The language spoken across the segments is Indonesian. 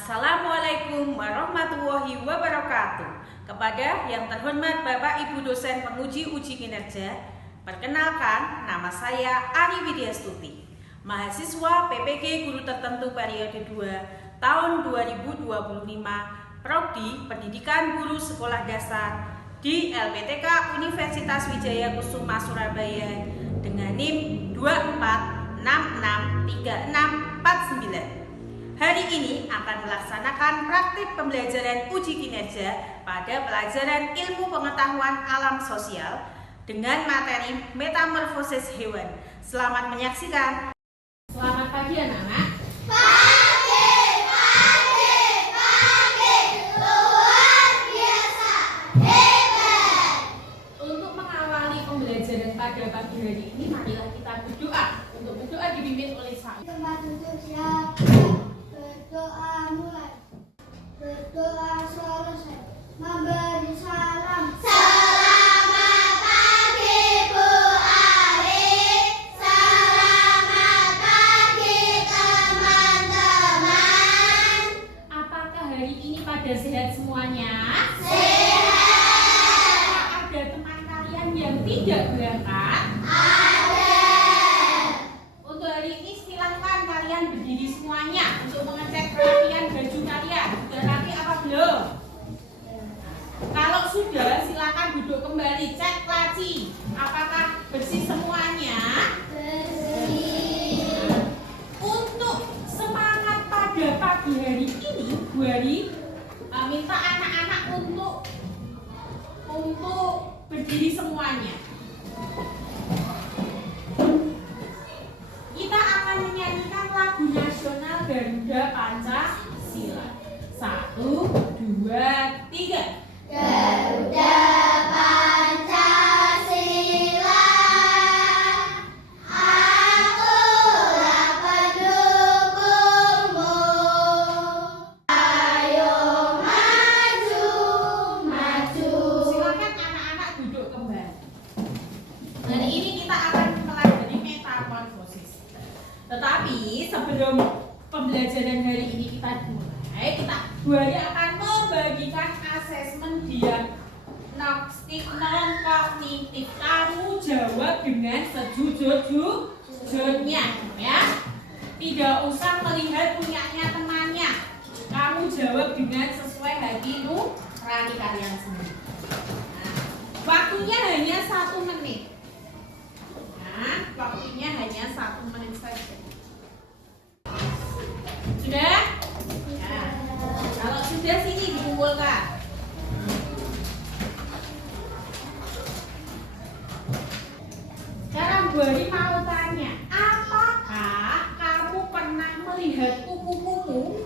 Assalamualaikum warahmatullahi wabarakatuh. Kepada yang terhormat Bapak Ibu dosen penguji uji kinerja, perkenalkan nama saya Ari Widyastuti, mahasiswa PPG Guru Tertentu periode 2 tahun 2025, Prodi Pendidikan Guru Sekolah Dasar di LPTK Universitas Wijaya Kusuma Surabaya dengan NIM 24663649. Hari ini akan melaksanakan praktik pembelajaran uji kinerja pada pelajaran ilmu pengetahuan alam sosial dengan materi metamorfosis hewan. Selamat menyaksikan. Selamat pagi anak-anak. Pagi, luar biasa, hebat. Untuk mengawali pembelajaran pada pagi hari ini, marilah kita berdoa. Untuk berdoa dipimpin oleh saya. Tempat duduk siap. Berdoa mulai. Berdoa selesai. Memberi salam. Selamat pagi Bu Ari. Selamat pagi teman-teman. Apakah hari ini pada sehat semuanya? Sehat. Ada teman kalian yang tidak berangkat? Ada. Untuk hari ini silakan kalian berdiri semuanya untuk mengecek kerapian baju kalian. Sudah rapi apa belum? Kalau sudah, silakan duduk kembali. Cek laci. Apakah bersih semuanya? Bersih. Untuk semangat pada pagi hari ini, Bu Ari minta anak-anak untuk berdiri semuanya. Kita akan menyanyikan lagu nasional Garuda Pancasila. 1, 2, 3. Garuda Pancasila, akulah pendukungmu. Ayo maju, maju. Silakan anak-anak duduk kembali. Hari ini kita akan mempelajari metamorfosis. Tetapi sebelum pembelajaran hari ini kita mulai, Bu Ari akan membagikan asesmen diagnostik non kognitif. Kamu jawab dengan sejujur-jujurnya, ya. Tidak usah melihat punyanya temannya. Kamu jawab dengan sesuai hati nurani kalian sendiri. Nah, waktunya hanya 1 menit. Nah, waktunya hanya 1 menit saja. Sudah? Nah, kalau sudah sini dikumpulkan. Sekarang Bu Ari mau tanya, apakah kamu pernah melihat kupu-kupu?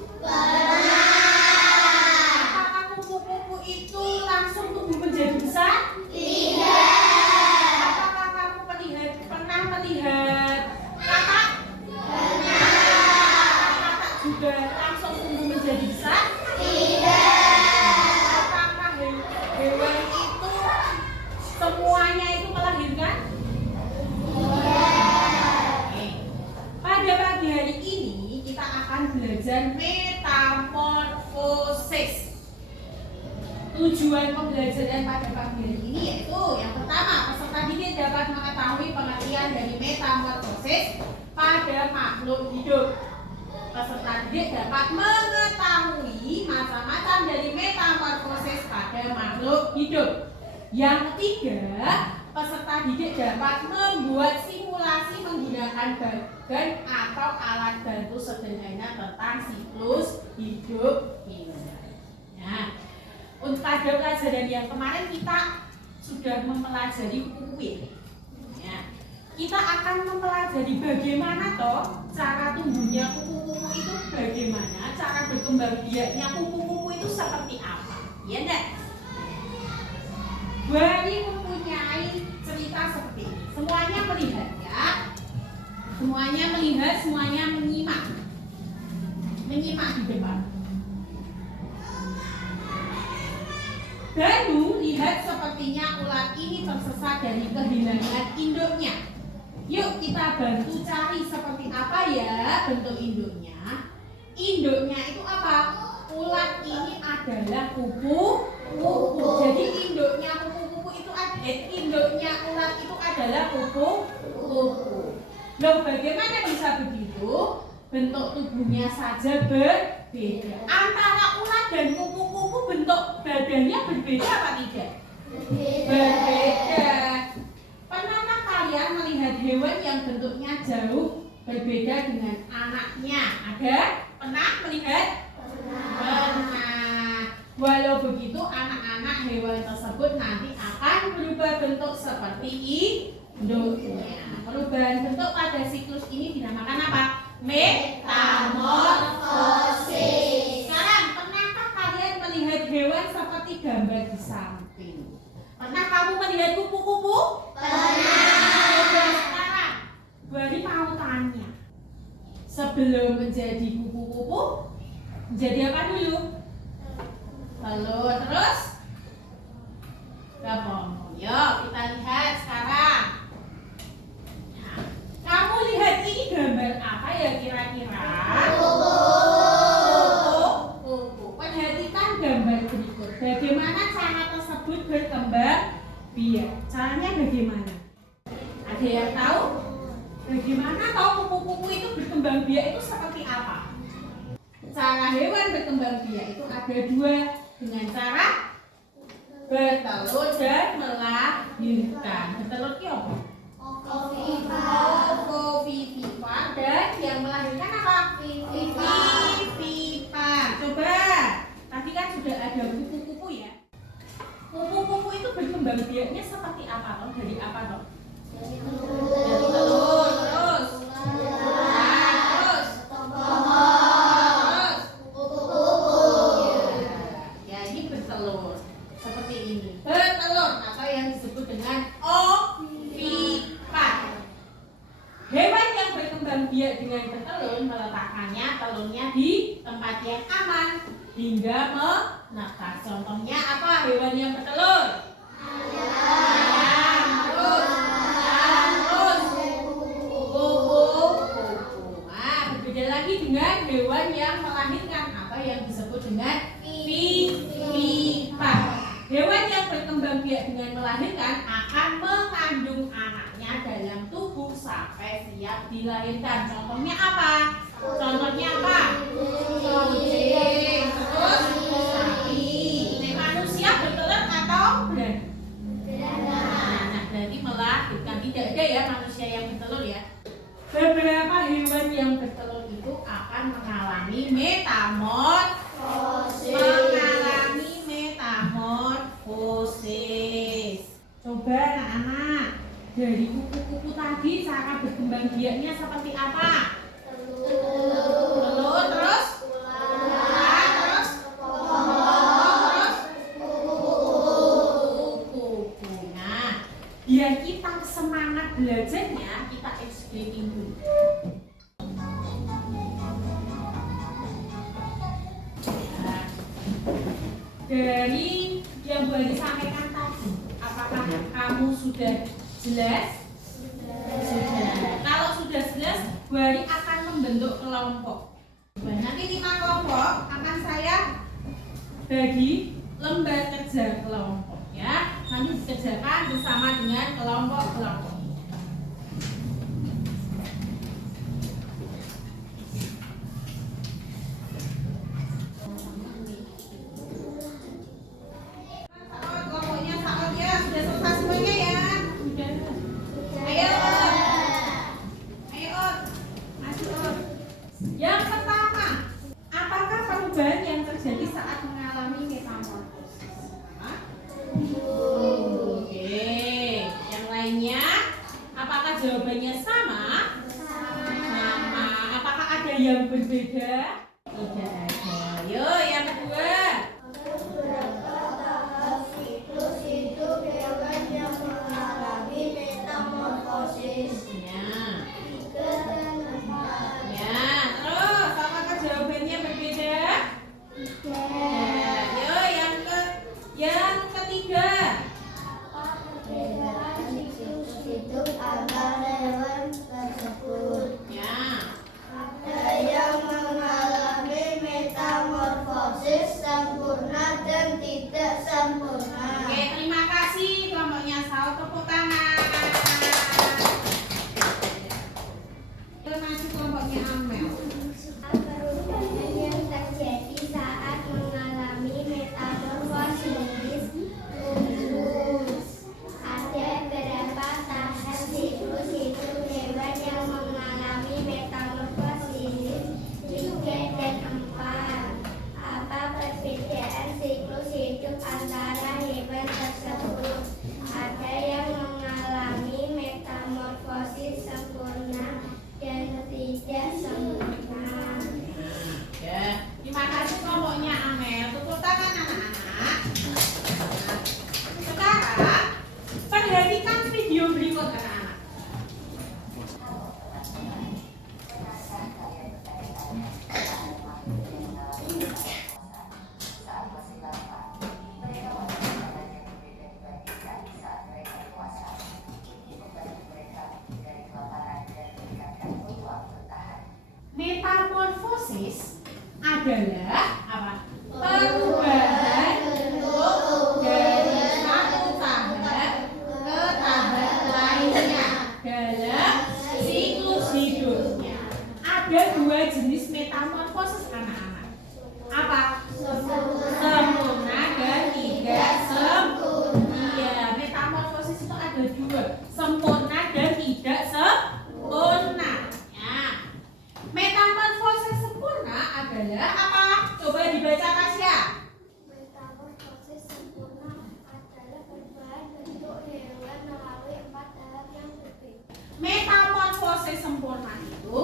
Apakah kupu-kupu itu langsung tumbuh menjadi besar? Tidak. Apakah kamu pernah melihat katak? Katak juga langsung tumbuh menjadi besar? Tidak. Apakah hewan itu semuanya itu melahirkan? Oke. Pada pagi hari ini kita akan belajar metamorfosis. Tujuan pembelajaran pada pagi hari ini yaitu yang pertama, peserta didik dapat mengetahui pengertian dari metamorfosis pada makhluk hidup. Peserta didik dapat mengetahui macam-macam dari metamorfosis pada makhluk hidup. Yang ketiga, peserta didik dapat membuat simulasi menggunakan bagan atau alat bantu sederhana tentang siklus hidup hewan. Nah, untuk pada pelajaran yang kemarin kita sudah mempelajari kuku. Ya. Kita akan mempelajari bagaimana toh cara tumbuhnya kupu-kupu itu, bagaimana cara berkembang biaknya kupu-kupu itu seperti apa. Ya enggak? Bu Ari mempunyai cerita seperti ini. Semuanya melihat ya. Semuanya melihat, semuanya menyimak. Menyimak di depan. Baru lihat sepertinya ulat ini tersesat dari kehilangan induknya. Yuk kita bantu cari seperti apa ya bentuk induknya. Induknya itu apa? Ulat ini adalah kupu-kupu. Jadi induknya kupu-kupu itu induknya ulat itu adalah kupu-kupu. Loh, bagaimana bisa begitu? Bentuk tubuhnya saja berbeda. Antara ulat dan kupu-kupu bentuk badannya berbeda apa tidak? Berbeda. Pernahkah kalian melihat hewan yang bentuknya jauh berbeda dengan anaknya? Ada? Pernah melihat? Pernah. Walau begitu, anak-anak hewan tersebut nanti akan berubah bentuk seperti induknya. Perubahan bentuk pada siklus ini dinamakan apa? Metamorfosis. Sekarang, pernahkah kalian melihat hewan seperti gambar di samping? Pernah kamu melihat kupu-kupu? Pernah. Sekarang, Bari mau tanya. Sebelum menjadi kupu-kupu, menjadi apa dulu? Telur. Terus? Gabong. Yuk, kita lihat sekarang. Nah, kamu lihat ini gambar apa ya kira-kira? Kupu. Perhatikan gambar berikut. Bagaimana cara tersebut berkembang biak? Caranya bagaimana? Ada yang tahu? Bagaimana tahu kupu-kupu itu berkembang biak itu seperti apa? Cara hewan berkembang biak itu ada dua, dengan cara bertelur dan melahirkan. Bertelur itu apa? Ovovivipar. Dan yang melahirkan apa? Vivipar. Coba, tadi kan sudah ada kupu-kupu ya. Kupu-kupu itu berkembang biaknya seperti apa toh? Dari apa toh? Dari telur. Terus? Biak dengan bertelur, meletakkannya telurnya di tempat yang aman hingga menetas. Contohnya apa hewan yang bertelur? Ayam. Terus kupu-kupu. Nah, berbeda lagi dengan hewan yang melahirkan, apa yang disebut dengan vivipar. Hewan yang berkembang biak dengan melahirkan akan mengandung anaknya dalam tubuh sampai siap dilahirkan. Contohnya apa? Contohnya apa? Kucing. Terus sapi. Nek manusia bertelur atau beranak? Nah, berarti melahirkan. Tidak ada ya manusia yang bertelur ya. Beberapa hewan yang bertelur itu akan mengalami metamorfosis. Coba anak-anak, dari kupu-kupu tadi cara berkembang biaknya seperti apa? Telur, terus? Terus? Kupu-kupu. Nah, biar kita semangat belajarnya, kita explaining dulu. Nah, dari yang Bu Ani sampaikan tadi, apakah kamu sudah jelas? Sudah. Kalau sudah jelas, Bu Ani akan membentuk kelompok. Nanti 5 kelompok akan saya bagi lembar kerja kelompok ya. Nanti dikerjakan bersama dengan kelompok-kelompok. Jawabannya sama? Sama. Apakah ada yang berbeda? Tidak ada. Yuk, yang kedua. Siklus hidup hewan yang mengalami metamorfosis. Ya. 3 dan 4. Ya, terus apakah jawabannya berbeda? sempurna dan tidak sempurna. Oke, terima kasih kelompoknya Sao, tepuk tangan. Masih kelompoknya Amel. Perubahan yang terjadi saat mengalami metamorfosis tubuh. Ada beberapa tahap siklus hidup hewan yang mengalami metamorfosis 3 dan 4. Apa perbedaan siklus hidup antara hewan tersebut? Ada yang mengalami metamorfosis sempurna dan tidak sempurna. Ya, terima kasih kelompoknya Amel. Tepuk tangan anak-anak. Sekarang perhatikan video berikut anak-anak. Metamorfosis adalah apa? Perubahan bentuk dari satu tahap ke tahap lainnya dalam siklus hidupnya. Ada 2 jenis metamorfosis anak-anak. Apa? Sempurna dan tidak sempurna. Iya, metamorfosis itu ada 2, sempurna dan tidak sempurna. Metamorfosis sempurna adalah apa? Coba dibaca Tasya. Metamorfosis sempurna adalah perubahan bentuk hewan melalui 4 tahap yang berbeda. Metamorfosis sempurna itu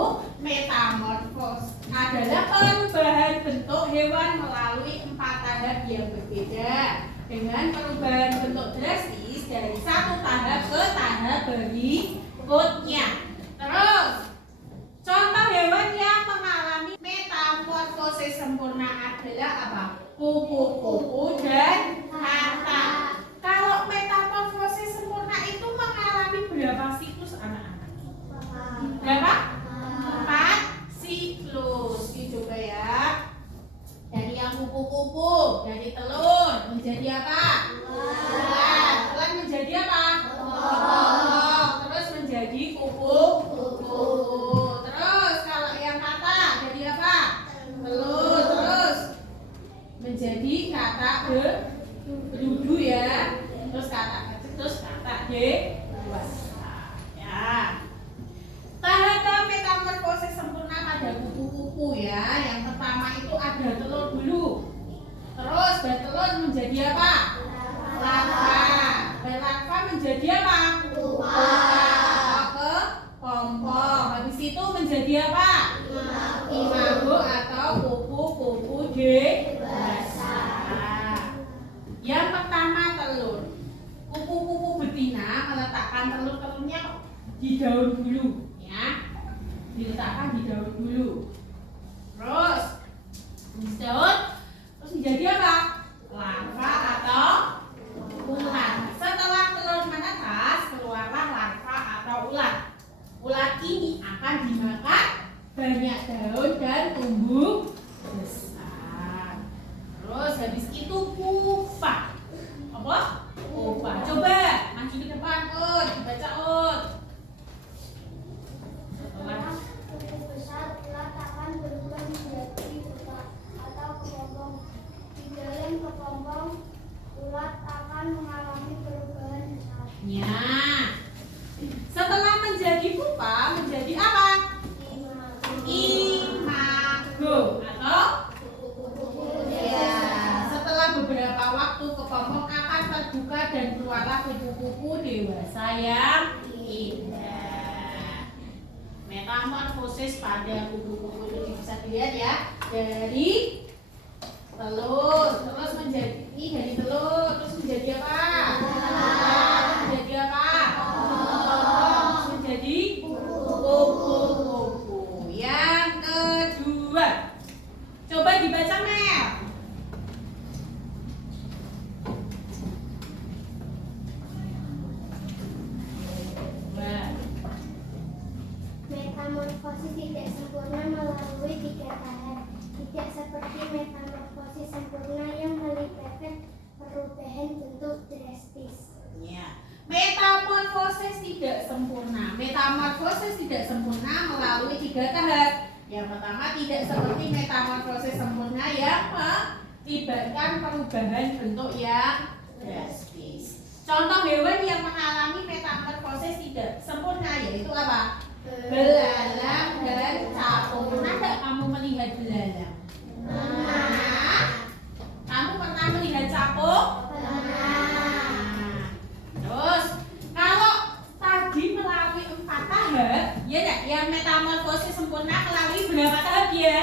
adalah perubahan bentuk hewan melalui 4 tahap yang berbeda dengan perubahan bentuk drastis dari satu tahap ke tahap berikutnya. Terus contoh hewan yang mengalami metamorfosis sempurna adalah apa? Kupu-kupu dan katak. Kalau metamorfosis sempurna itu mengalami berapa siklus anak-anak? Berapa? 4 siklus. Coba ya. Dari yang kupu-kupu, dari telur menjadi apa? Ulat. Ulat menjadi apa? Bobok. Terus menjadi kupu-kupu. Terus kalau yang katak jadi apa? Telur. Terus menjadi katak berudu ya. Terus katak kecil, terus katak dewasa. Ya. Tahap metamorfosis sempurna pada kupu-kupu ya. Yang pertama itu ada telur dulu. Terus dari telur menjadi apa? Larva. Dari larva menjadi apa? Pupa. Ke pompong. Habis itu menjadi apa? Imago atau kupu-kupu dewasa. Yang pertama telur. Kupu-kupu betina meletakkan telur-telurnya di daun dulu, ya. Diletakkan di daun dulu. Terus di daun, terus menjadi apa? Larva atau ulat. Setelah telur menetas, keluarlah larva atau ulat. Ulat ini akan dimakan banyak daun dan tumbuh besar. Terus habis itu pupa. Apa? Pupa. Coba maju ke depan, Ut. Dibaca, Ut. Setelah tumbuh besar, ulat akan berubah menjadi pupa atau kepompong. Di dalam kepompong, ulat akan mengalami perubahan besar. Ya. Setelah menjadi pupa, menjadi apa? Imago atau ya. Setelah beberapa waktu kepompong akan terbuka dan keluarlah kupu-kupu dewasa yang indah. Metamorfosis pada kupu-kupu ini bisa dilihat ya, dari telur terus menjadi dari telur terus menjadi apa? Menjadi apa? Terus menjadi kupu-kupu. Yang kedua, coba dibaca Mel. Metamorfosis tidak sempurna melalui 3 tahap. Tidak seperti metamorfosis sempurna pertama tidak seperti metamorfosis sempurna yang melibatkan perubahan bentuk yang drastis. Contoh hewan yang mengalami metamorfosis tidak sempurna yaitu apa? Belalang dan capung. Pernah nggak kamu melihat belalang? Pernah. Kamu pernah melihat capung? Pernah. Terus kalau tadi melalui 4 tahap, ya enggak? Yang metamorfosis sempurna melalui berapa tahap ya?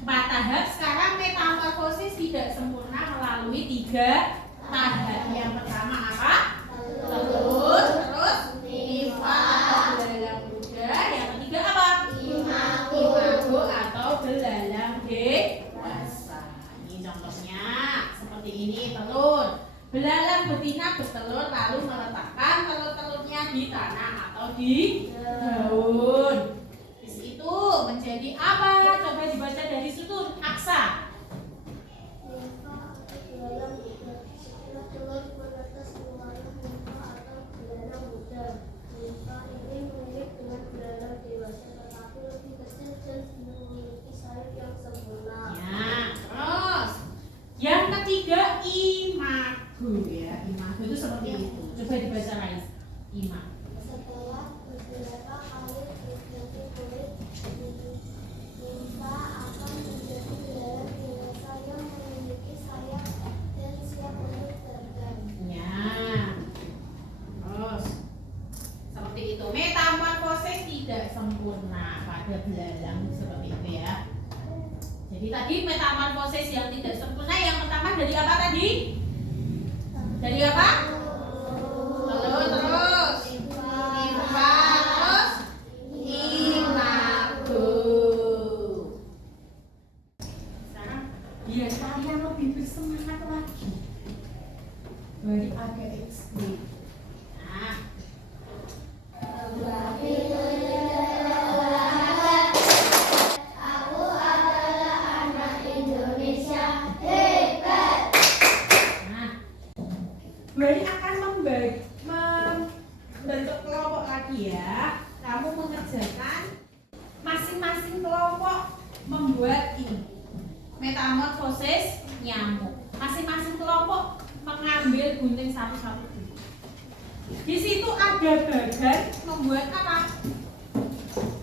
4 tahap. Sekarang metamorfosis tidak sempurna melalui 3 tahap. Yang pertama apa? Telur. Terus nimfa atau belalang muda. Yang ketiga apa? Imago atau belalang dewasa. Ini contohnya seperti ini telur. Belalang betina bertelur lalu meletakkan telur-telurnya di tanah atau di daun. Di situ menjadi apa? Coba dibaca dari sudut Aksa. Telur menetas berwarna nimfa atau belalang muda. Nimfa ini mirip dengan belalang dewasa tetapi lebih kecil dan memiliki sayap yang sempurna. Ya, terus yang ketiga imago ya. Imago itu seperti itu. Coba dibaca Rais. Imago. Setelah beberapa kali berganti kulit, nimfa akan menjadi belalang dewasa yang memiliki sayap dan siap untuk terbang. Ya. Terus seperti itu. Metamorfosis tidak sempurna pada belalang seperti itu ya. Jadi tadi metamorfosis yang tidak sempurna yang pertama dari apa tadi? Dari apa? Telur terus nimfa terus imago. Sekarang biar kalian lebih bersemangat lagi. Beri agak ekstrim. Nah, Aku adalah anak Indonesia hebat. nah, Beri akan membentuk kelompok lagi ya. Kamu mengerjakan masing-masing kelompok membuat ini metamorfosis nyamuk. Masing-masing kelompok mengambil gunting satu-satu. Di situ ada bagan membuat apa?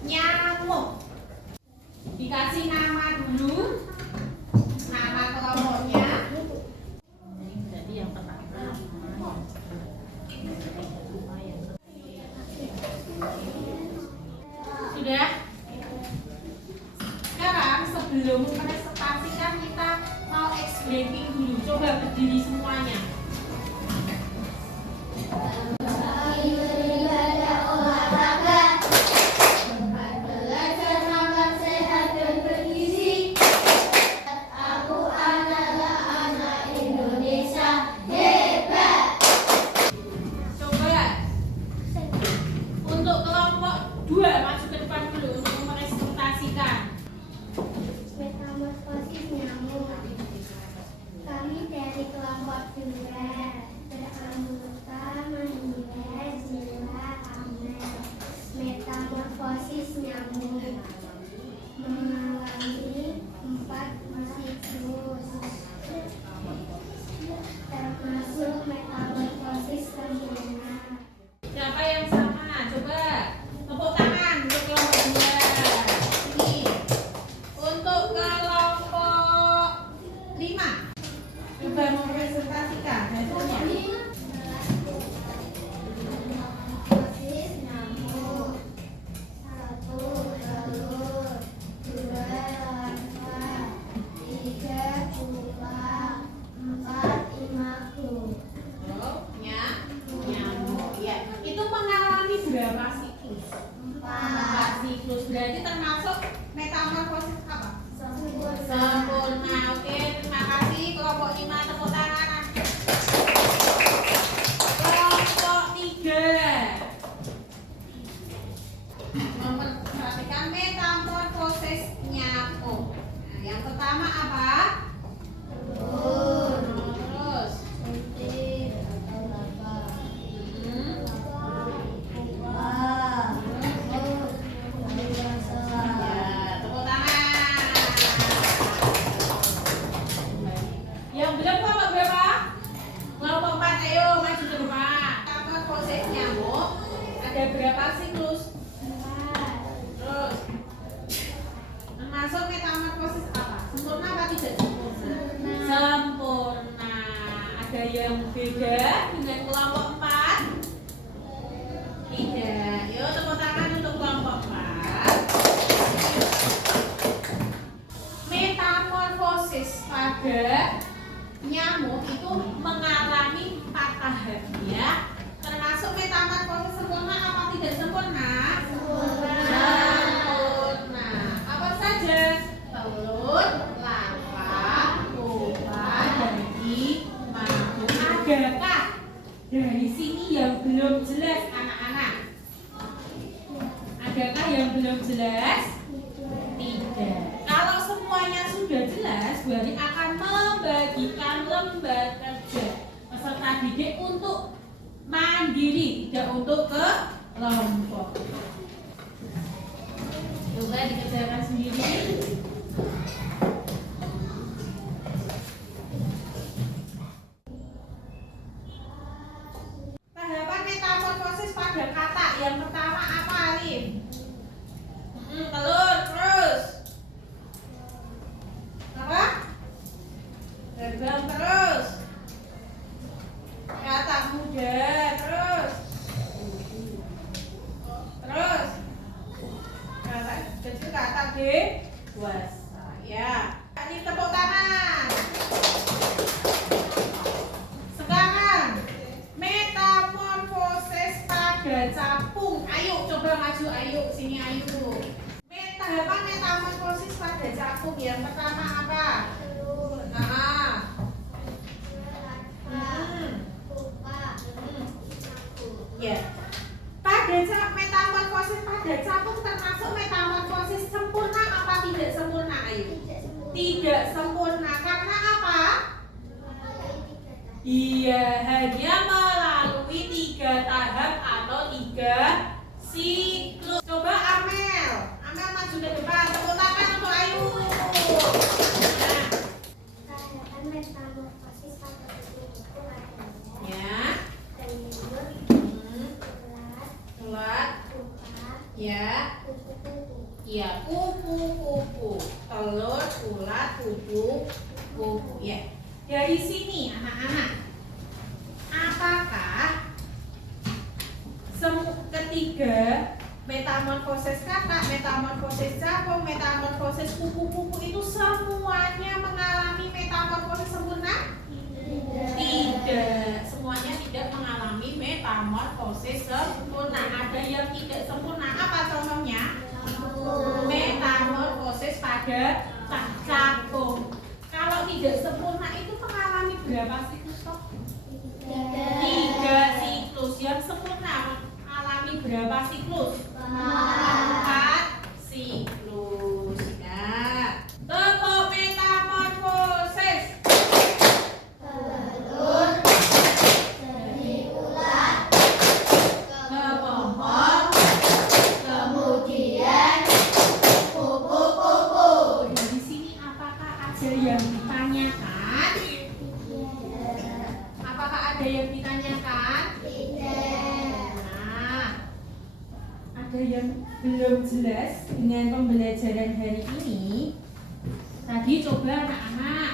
Nyamuk. Dikasih nama dulu, nama kelompoknya. Jadi yang pertama sudah. Sekarang sebelum presentasikan kita mau ex-breaking dulu. Coba berdiri semuanya. Beribadah olahraga, tempat belajar makan sehat dan bergizi. Aku adalah anak Indonesia hebat. Coba untuk kelompok 2 maju ke depan dulu untuk mempresentasikan. Metamorfosis nyamuk. Kami dari kelompok 2 beranggota menghias jiwa Amel. Metamorfosis nyamuk mengalami 4 siklus, termasuk metamorfosis sempurna. Siapa yang sama? Coba tepuk tangan untuk kelompok 2. Ini untuk kelompok 5. Coba mempresentasikan hasilnya. Metamorfosis nyamuk. 1 telur, 2 larva, 3 pupa, 4 imago. Nyamuk ya. Itu mengalami berapa siklus? 4 siklus. Berarti termasuk metamorfosis apa? Sempurna. Oke, terima kasih kelompok 5 tepuk tangan. Kelompok 3 memperhatikan metamorfosis nyamuk. Nah, yang pertama apa? Telur, Terus sentir atau larva, hmm, pupa, dewasa. yang beda dengan kelompok 4? Tidak. Yuk tepuk tangan untuk kelompok 4. Metamorfosis pada nyamuk itu mengalami patahan, ya. Termasuk metamorfosis sempurna apa tidak sempurna? Sempurna. Apa saja? Telur, larva, pupa, daging, madu. Adakah dari sini yang belum jelas, anak-anak? Adakah yang belum jelas? Tidak. Kalau semuanya sudah jelas, berarti akan membagikan lembar kerja peserta didik untuk mandiri, tidak untuk ke kelompok. Coba dikerjakan sendiri. Tahapan metamorfosis pada kata yang pertama apa, Alif? Telur, terus apa? Gagang, terus kata muda, terus kata kecil, kata dewasa, ya. Ini tepuk tangan. Sekarang metamorfosis pada capung. Ayo coba maju, ayo sini, ayo. Tahapan metamorfosis pada capung yang pertama apa? Ya. Pada metamorfosis pada capung termasuk metamorfosis sempurna apa tidak sempurna? Ayo. Tidak sempurna. Karena apa? Iya, hanya melalui 3 tahap atau 3 siklus. Coba Amel maju ke depan. Tepuk tangan untuk Ayu. Nah. Tahapan metamorfosis pada itu adalah Ya. telur, Ulat. pupa, Ya. kupu-kupu. Iya, kupu-kupu. Telur, ulat, kupu-kupu. Ya. Dari sini anak-anak, apakah ketiga metamorfosis kata, metamorfosis capung, metamorfosis kupu-kupu itu semuanya mengalami metamorfosis sempurna? Tidak. Semuanya tidak mengalami metamorfosis sempurna. Ada yang tidak sempurna. Apa contohnya? Metamorfosis pada capung. Kalau tidak sempurna itu mengalami berapa siklus? 3 siklus. Yang sempurna mengalami berapa siklus? 4 siklus. Ya. Tepuk metamorfosis. Telur, jadi ulat, Kepompong. kemudian kupu-kupu. Dari sini apakah ada yang ditanyakan? Apakah ada yang ditanyakan? Tidak. Nah, ada yang belum jelas dengan pembelajaran hari ini? Tadi coba anak-anak,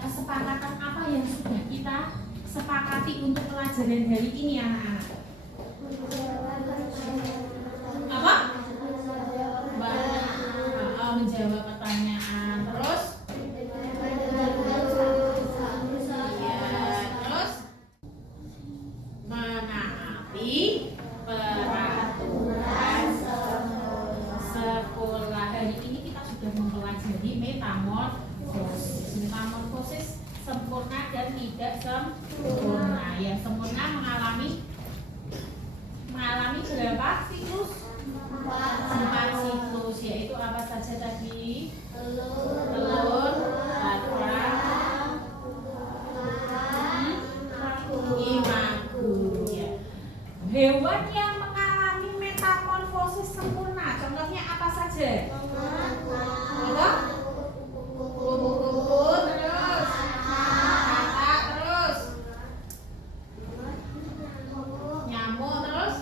kesepakatan apa yang sudah kita sepakati untuk pelajaran hari ini anak-anak? Apa? Menjawab pertanyaan. Terus? Ya, terus menaati peraturan sekolah. Hari ini kita sudah mempelajari metamorfosis. Metamorfosis sempurna dan tidak sempurna. Yang sempurna mengalami berapa siklus? 4 siklus, yaitu apa saja tadi? Telur, larva, imago. Ya. Hewan yang mengalami metamorfosis sempurna, contohnya apa saja? Apa? Kupu-kupu, terus kakak, terus nyamuk, terus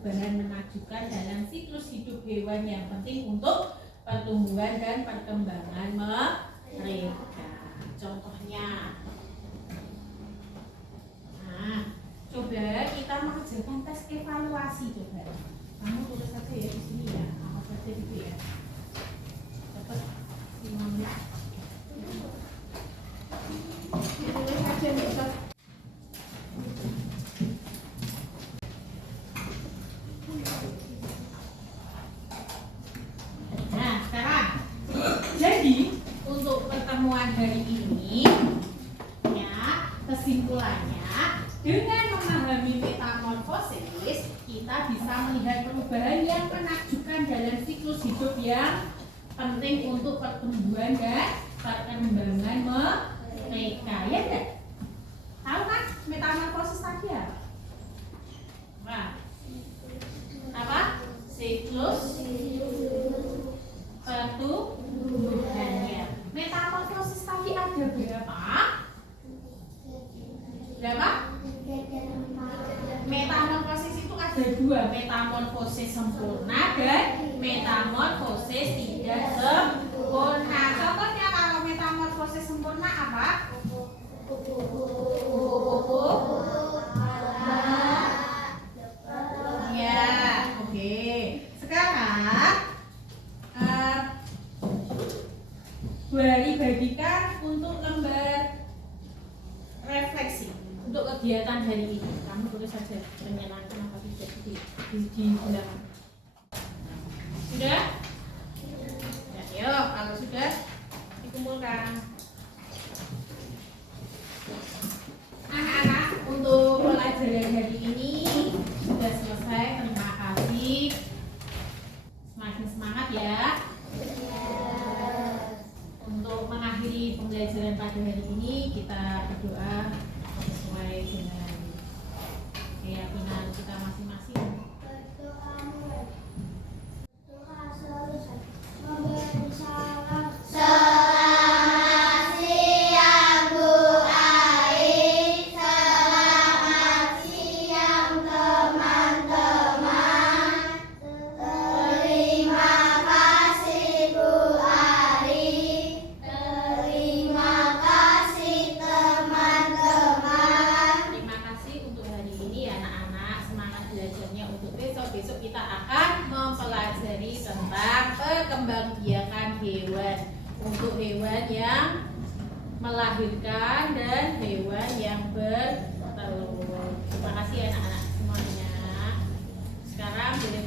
perubahan menakjubkan dalam siklus hidup hewan yang penting untuk pertumbuhan dan perkembangan mereka. Contohnya, nah, coba kita mengerjakan tes evaluasi. Coba kamu tulis saja ya di sini ya, apa saja gitu ya. Dapat 5 menit. Ditulis aja besok. Nah, sekarang jadi untuk pertemuan hari ini ya, kesimpulannya dengan memahami metamorfosis kita bisa melihat perubahan yang menakjubkan dalam siklus hidup yang penting untuk pertumbuhan dan perkembangan mereka, ya enggak? Tahu kan metamorfosis tadi ya? Apa? Siklus pertumbuhannya. Metamorfosis tadi ada berapa? Berapa? Metamorfosis itu ada 2, metamorfosis sempurna dan metamorfosis tidak sempurna. Contohnya kalau metamorfosis sempurna apa? Ya, oke. Sekarang bagikan untuk lembar refleksi untuk kegiatan hari ini. Kamu tulis saja menyenangkan apa tidak di belakang. Sudah? Ya, yuk, kalau sudah dikumpulkan. Anak-anak, untuk pelajaran hari ini sudah selesai. Terima kasih. Semakin semangat ya. Untuk mengakhiri pembelajaran pada hari ini, kita berdoa sesuai dengan keyakinan kita masing-masing. Doa selalu memberi salam. Besok kita akan mempelajari tentang perkembangbiakan hewan untuk hewan yang melahirkan dan hewan yang bertelur. Terima kasih anak-anak semuanya. Sekarang boleh